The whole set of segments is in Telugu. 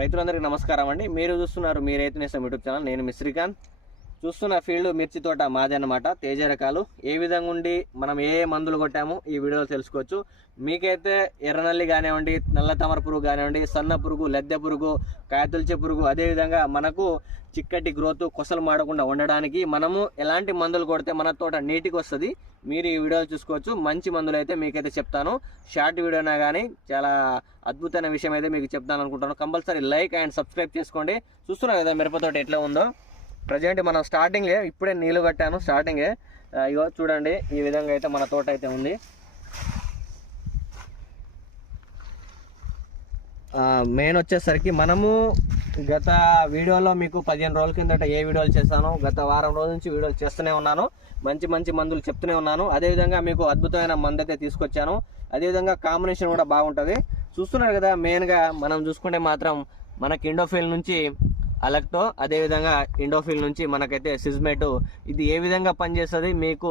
రైతులందరికీ నమస్కారం అండి. మీరు చూస్తున్నారు మీ రైతు నేస్తం యూట్యూబ్ ఛానల్. నేను మిశ్రీకాంత్ చూస్తున్న ఫీల్డ్ మిర్చి తోట మాది అన్నమాట. తేజ రకాలు. ఏ విధంగా ఉండి మనం ఏ ఏ మందులు కొట్టామో ఈ వీడియోలో తెలుసుకోవచ్చు. మీకైతే ఎర్రనల్లి కానివ్వండి నల్ల తమర పురుగు కానివ్వండి సన్న పురుగు లద్దె పురుగు కాయతుల్చే పురుగు అదేవిధంగా మనకు చిక్కటి గ్రోత్ కొసలు మాడకుండా ఉండడానికి మనము ఎలాంటి మందులు కొడితే మన తోట నీటికి వస్తుంది మీరు ఈ వీడియోలు చూసుకోవచ్చు. మంచి మందులు అయితే మీకైతే చెప్తాను. షార్ట్ వీడియోనా కానీ చాలా అద్భుతమైన విషయం అయితే మీకు చెప్తాను అనుకుంటాను కంపల్సరీ లైక్ అండ్ సబ్స్క్రైబ్ చేసుకోండి. చూస్తున్నారు కదా మిరపతోట ఎట్లా ఉందో? ప్రజెంట్ మనం స్టార్టింగే ఇప్పుడే నీళ్ళు కట్టాను స్టార్టింగే ఇగో చూడండి ఈ విధంగా అయితే మన తోట అయితే ఉంది. మెయిన్ వచ్చేసరికి మనము గత వీడియోలో మీకు పదిహేను రోజుల కిందట ఏ వీడియోలు చేశాను గత వారం రోజుల నుంచి వీడియోలు చేస్తూనే ఉన్నాను. మంచి మంచి మందులు చెప్తూనే ఉన్నాను. అదేవిధంగా మీకు అద్భుతమైన మందు అయితే తీసుకొచ్చాను. అదేవిధంగా కాంబినేషన్ కూడా బాగుంటుంది. చూస్తున్నారు కదా మెయిన్గా మనం చూసుకుంటే మాత్రం మనకి ఇండోఫిల్ నుంచి అలెక్టో అదేవిధంగా ఇండోఫిల్ నుంచి మనకైతే సిజ్మేట్ ఇది ఏ విధంగా పనిచేస్తుంది? మీకు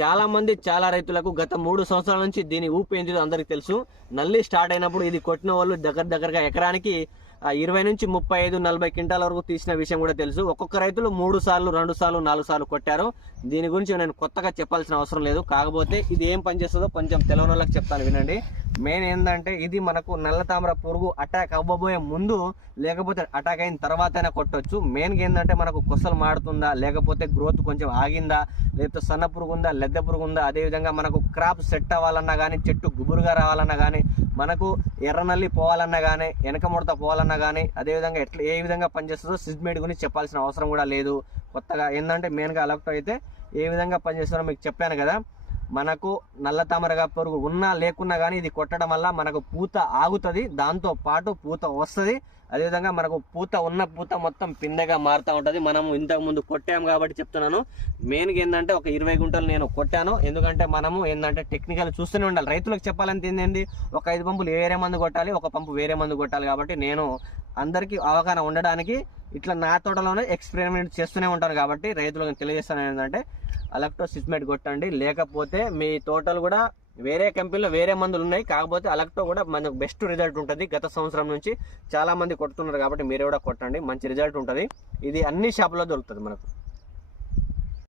చాలా మంది చాలా రైతులకు గత మూడు సంవత్సరాల నుంచి దీని ఊపి ఏంటిదో అందరికి తెలుసు. నల్లి స్టార్ట్ అయినప్పుడు ఇది కొట్టిన వాళ్ళు దగ్గర దగ్గరగా ఎకరానికి ఇరవై నుంచి ముప్పై ఐదు నలభై క్వింటాల వరకు తీసిన విషయం కూడా తెలుసు. ఒక్కొక్క రైతులు మూడు సార్లు రెండు సార్లు నాలుగు సార్లు కొట్టారు. దీని గురించి నేను కొత్తగా చెప్పాల్సిన అవసరం లేదు. కాకపోతే ఇది ఏం పనిచేస్తుందో కొంచెం తెలవని వాళ్ళకి చెప్తాను వినండి. మెయిన్ ఏంటంటే ఇది మనకు నల్ల తామర పురుగు అటాక్ అవ్వబోయే ముందు లేకపోతే అటాక్ అయిన తర్వాతనే కొట్టొచ్చు. మెయిన్గా ఏంటంటే మనకు కొసలు మాడుతుందా లేకపోతే గ్రోత్ కొంచెం ఆగిందా లేకపోతే సన్న పురుగు ఉందా లెద్ద పురుగు ఉందా అదేవిధంగా మనకు క్రాప్ సెట్ అవ్వాలన్నా కానీ చెట్టు గుబురుగా రావాలన్నా కానీ మనకు ఎర్రనల్లి పోవాలన్నా కానీ వెనక ముడత పోవాలన్నా కానీ అదేవిధంగా ఎట్లా ఏ విధంగా పనిచేస్తుందో సిజ్మేట్ గురించి చెప్పాల్సిన అవసరం కూడా లేదు. కొత్తగా ఏంటంటే మెయిన్గా అలక్ట్ అయితే ఏ విధంగా పనిచేస్తుందో మీకు చెప్పాను కదా. మనకు నల్ల తామరగా పురుగు ఉన్నా లేకున్నా కానీ ఇది కొట్టడం వల్ల మనకు పూత ఆగుతుంది. దాంతో పాటు పూత వస్తుంది. అదేవిధంగా మనకు పూత ఉన్న పూత మొత్తం పిందెగా మారుతూ ఉంటుంది. మనం ఇంతకు ముందు కొట్టాము కాబట్టి చెప్తున్నాను. మెయిన్గా ఏంటంటే ఒక ఇరవై గుంటలు నేను కొట్టాను. ఎందుకంటే మనము ఏంటంటే టెక్నికల్ చూస్తూనే ఉండాలి. రైతులకు చెప్పాలంటే ఏంటండి? ఒక ఐదు పంపులు వేరే మందు కొట్టాలి ఒక పంపు వేరే మందు కొట్టాలి కాబట్టి నేను అందరికీ అవగాహన ఉండడానికి ఇట్లా నా తోటలోనే ఎక్స్పెరిమెంట్ చేస్తూనే ఉంటాను కాబట్టి రైతులకు తెలియజేస్తాను ఏంటంటే అలక్టో సిస్మెట్ కొట్టండి. లేకపోతే మీ తోటలు కూడా వేరే కంపెనీలో వేరే మందులు ఉన్నాయి. కాకపోతే అలక్టో కూడా మనకు బెస్ట్ రిజల్ట్ ఉంటుంది. గత సంవత్సరం నుంచి చాలామంది కొడుతున్నారు కాబట్టి మీరు కూడా కొట్టండి. మంచి రిజల్ట్ ఉంటుంది. ఇది అన్ని షాపులో దొరుకుతుంది మనకు.